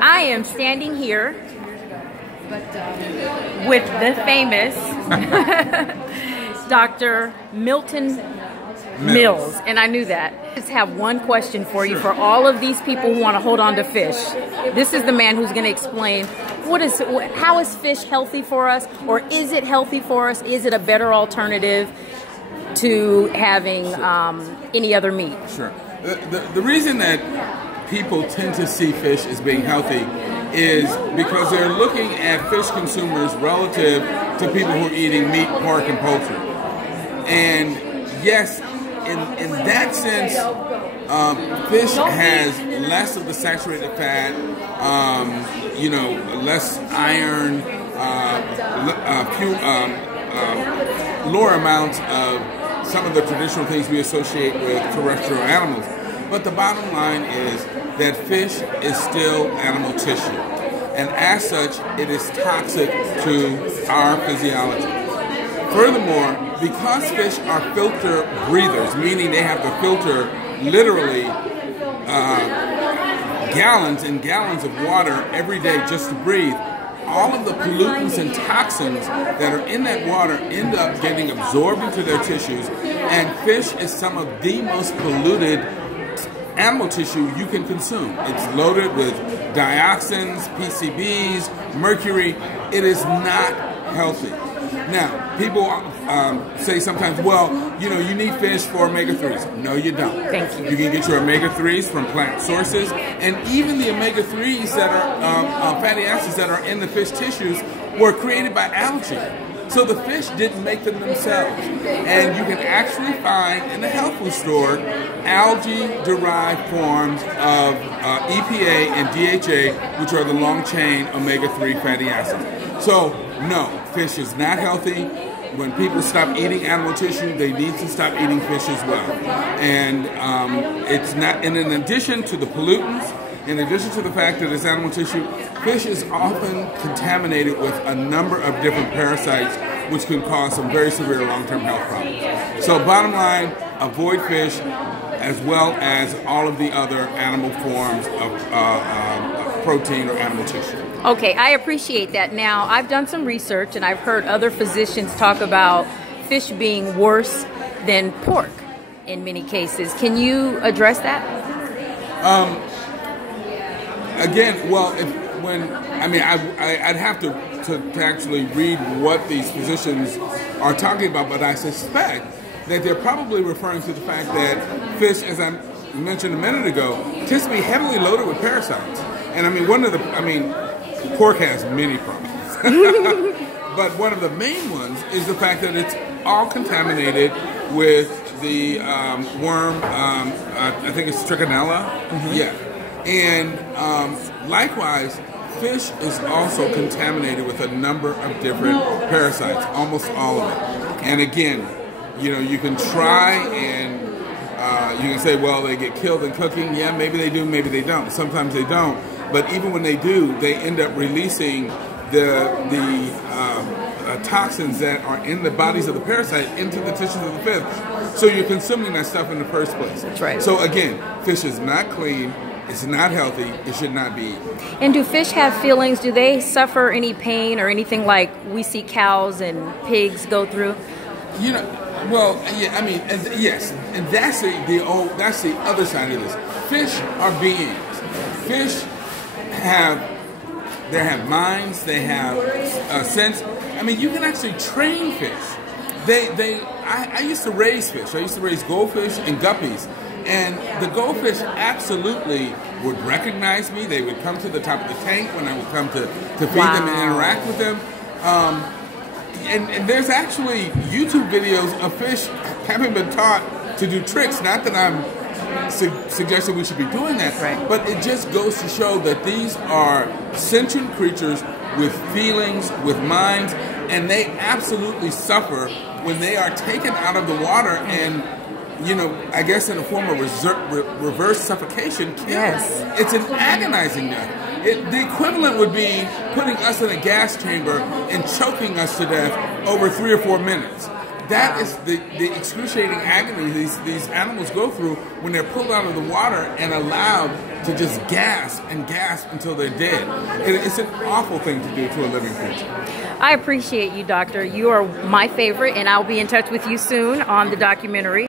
I am standing here with the famous Dr. Milton Mills, and I knew that. I just have one question for you for all of these people who want to hold on to fish. This is the man who's going to explain how is fish healthy for us, or is it healthy for us? Is it a better alternative to having any other meat? Sure. The reason that people tend to see fish as being healthy is because they're looking at fish consumers relative to people who are eating meat, pork, and poultry. And yes, in that sense, fish has less of the saturated fat, less iron, lower amounts of some of the traditional things we associate with terrestrial animals. But the bottom line is that fish is still animal tissue, and as such, it is toxic to our physiology. Furthermore, because fish are filter breathers, meaning they have to filter literally gallons and gallons of water every day just to breathe, all of the pollutants and toxins that are in that water end up getting absorbed into their tissues, and fish is some of the most polluted animal tissue you can consume. It's loaded with dioxins, PCBs, mercury. It is not healthy. Now, people say sometimes, well, you need fish for omega-3s. No, you don't. Thank you. You can get your omega-3s from plant sources, and even the omega-3s that are fatty acids that are in the fish tissues were created by algae. So the fish didn't make them themselves. And you can actually find in the health food store algae-derived forms of EPA and DHA, which are the long-chain omega-3 fatty acids. So, no, fish is not healthy. When people stop eating animal tissue, they need to stop eating fish as well. And it's not. And in addition to the pollutants, in addition to the fact that it's animal tissue, fish is often contaminated with a number of different parasites, which can cause some very severe long-term health problems. So bottom line, avoid fish as well as all of the other animal forms of protein or animal tissue. Okay, I appreciate that. Now, I've done some research and I've heard other physicians talk about fish being worse than pork in many cases. Can you address that? Again, well, I'd have to actually read what these physicians are talking about, but I suspect that they're probably referring to the fact that fish, as I mentioned a minute ago, tends to be heavily loaded with parasites. And pork has many problems. But one of the main ones is the fact that it's all contaminated with the worm, I think it's trichinella. Mm-hmm. Yeah. And likewise, fish is also contaminated with a number of different parasites, almost all of it. And again, you can try and you can say, well, they get killed in cooking. Yeah, maybe they do, maybe they don't. Sometimes they don't. But even when they do, they end up releasing the toxins that are in the bodies of the parasite into the tissues of the fish. So you're consuming that stuff in the first place. That's right. So again, fish is not clean. It's not healthy. It should not be eaten. And do fish have feelings? Do they suffer any pain or anything like we see cows and pigs go through? Well, yeah. Yes, and that's the other side of this. Fish are beings. Fish have minds. They have a sense. You can actually train fish. I used to raise fish. I used to raise goldfish and guppies. And the goldfish absolutely would recognize me. They would come to the top of the tank when I would come to feed them and interact with them. And there's actually YouTube videos of fish having been taught to do tricks. Not that I'm suggesting we should be doing that, right, but it just goes to show that these are sentient creatures with feelings, with minds, and they absolutely suffer when they are taken out of the water and, I guess in a form of reverse suffocation, killed. Yes. It's an agonizing death. The equivalent would be putting us in a gas chamber and choking us to death over 3 or 4 minutes. That is the excruciating agony these animals go through when they're pulled out of the water and allowed to just gasp and gasp until they're dead. It's an awful thing to do to a living creature. I appreciate you, Doctor. You are my favorite, and I'll be in touch with you soon on the documentary.